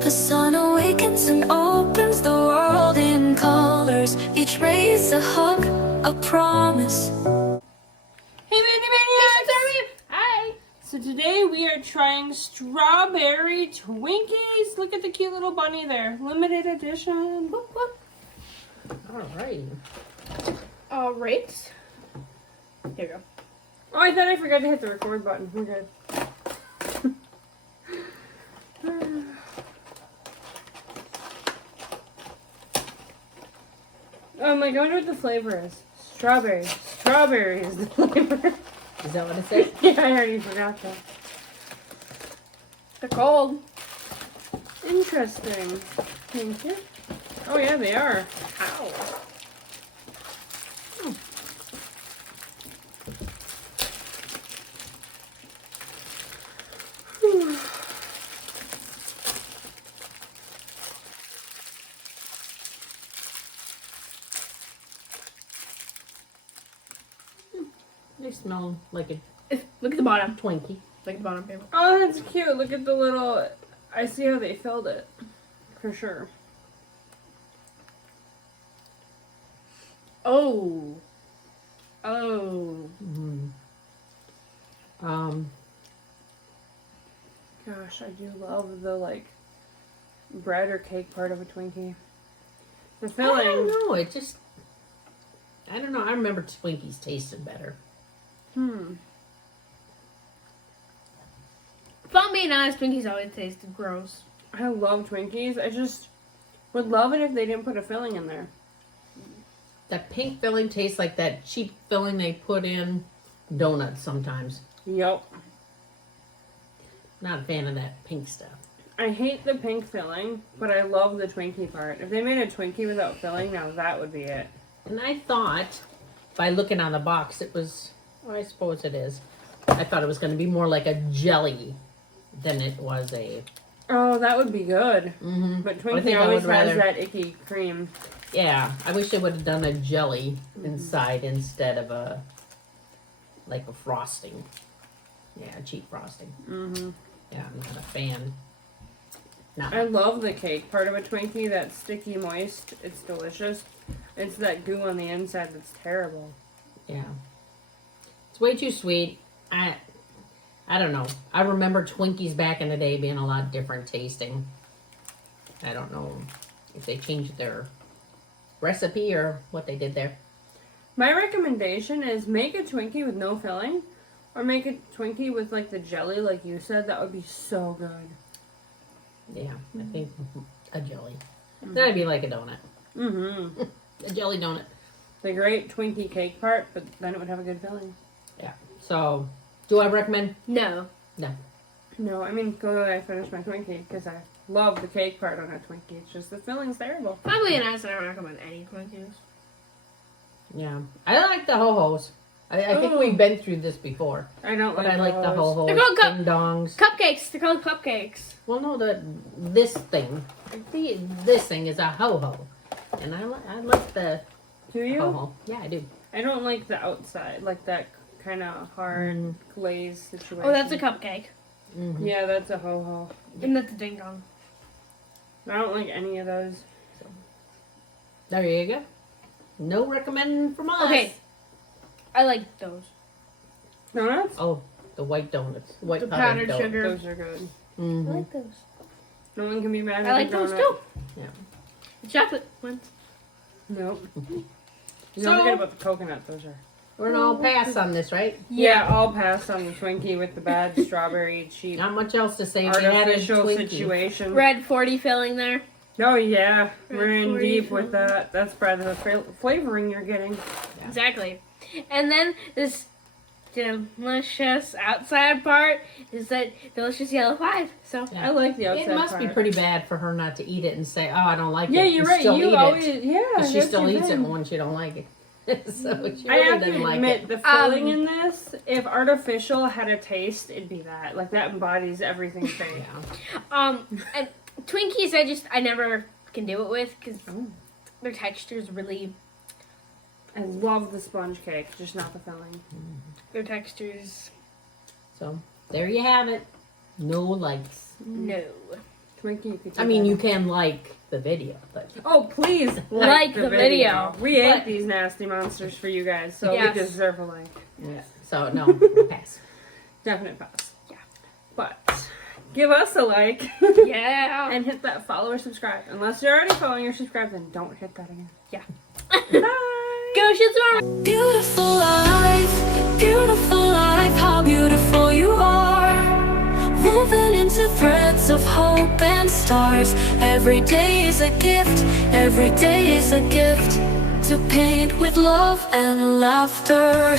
The sun awakens and opens the world in colors. Each ray is a hug, a promise. Hey Mandi Maniacs! Hi! So today we are trying strawberry Twinkies. Look at the cute little bunny there. Limited edition. Whoop, whoop. Alright. Alright. Here you go. Oh, I thought I forgot to hit the record button. We're good. Oh my god, I wonder what the flavor is. Strawberry. Strawberry is the flavor. Is that what it says? Yeah, I already forgot that. They're cold. Interesting. Thank you. Oh yeah, they are. Ow. Hmm. Whew. They smell like a Look at the bottom. Twinkie. Look at the bottom paper. Oh, that's cute. Look at the little... I see how they filled it. For sure. Oh. Oh. Mm. Gosh, I do love the, like, bread or cake part of a Twinkie. The I filling... don't know. It just... I don't know. I remember Twinkies tasted better. If I'm being honest, Twinkies always tasted gross. I love Twinkies. I just would love it if they didn't put a filling in there. That pink filling tastes like that cheap filling they put in donuts sometimes. Yep. Not a fan of that pink stuff. I hate the pink filling, but I love the Twinkie part. If they made a Twinkie without filling, now that would be it. And I thought, by looking on the box, it was... Well, I suppose it is. I thought it was going to be more like a jelly than it was a... Oh, that would be good. Mm-hmm. But I Twinkie think I always would has rather- that icky cream. Yeah, I wish they would have done a jelly inside instead of a... like a frosting. Yeah, cheap frosting. Mm-hmm. Yeah, I'm not a fan. No. I love the cake part of a Twinkie. That sticky moist. It's delicious. It's that goo on the inside that's terrible. Yeah. It's way too sweet. I don't know. I remember Twinkies back in the day being a lot different tasting. I don't know if they changed their recipe or what they did there. My recommendation is make a Twinkie with no filling. Or make a Twinkie with like the jelly like you said. That would be so good. Yeah, I think a jelly. That'd be like a donut. Mm-hmm. A jelly donut. The great Twinkie cake part, but then it would have a good filling. Yeah. So, do I recommend? No. No. No, I mean, go ahead, I finished my Twinkie because I love the cake part on a Twinkie. It's just the filling's terrible. If I'm being honest, I don't recommend any Twinkies. Yeah. I like the ho-hos. I think we've been through this before. I don't But like I like the those. ho-hos, They're called ding dongs. Cupcakes. They're called cupcakes. Well, no, this thing. This thing is a ho-ho. And I like the Do you? ho-ho. Yeah, I do. I don't like the outside, like that kind of hard glaze situation. Oh, that's a cupcake. Mm-hmm. Yeah, that's a ho-ho. And that's a ding dong. I don't like any of those. There you go. No recommending from us. Okay. I like those. Donuts? Oh, the white donuts. White The powdered powdered donuts. sugar. Those are good. Mm-hmm. I like those. No one can be mad at I like a those donut. too. Yeah. The chocolate ones. Nope. You So- don't forget about the coconut. Those are. We're gonna all pass on this, right? Yeah, I'll pass on the Twinkie with the bad strawberry cheap Not much else to say. If you had a artificial Twinkie. situation. Red 40 filling there. Oh yeah, Red we're in 40 deep with filling. that. That's part of the flavoring you're getting. Yeah. Exactly. And then this delicious outside part is that delicious yellow 5. So Yeah. I like the outside It must part. be pretty bad for her not to eat it and say, "Oh, I don't like Yeah, it." you're and right. Still You eat always, it. yeah. She that's still your eats thing. it when she don't like it. So she I really have to doesn't like admit, it. the filling in this, if artificial had a taste, it'd be that. Like, that embodies everything fake. Yeah. and Twinkies, I never can do it with because their texture is really. I love the sponge cake, just not the filling. Their textures. So there you have it. No likes. No. Twinkie, you could I mean, you can like the video, but Oh, please Like the video. We ate But- these nasty monsters for you guys, so Yes. we deserve a like. yeah. So no, pass. Definite pass. Yeah. But give us a like Yeah. and hit that follow or subscribe. Unless you're already following or subscribed, then don't hit that again. Yeah. Bye. Go Shitstorm! Beautiful life, how beautiful you are. Woven into threads of hope and stars. Every day is a gift, every day is a gift. To paint with love and laughter.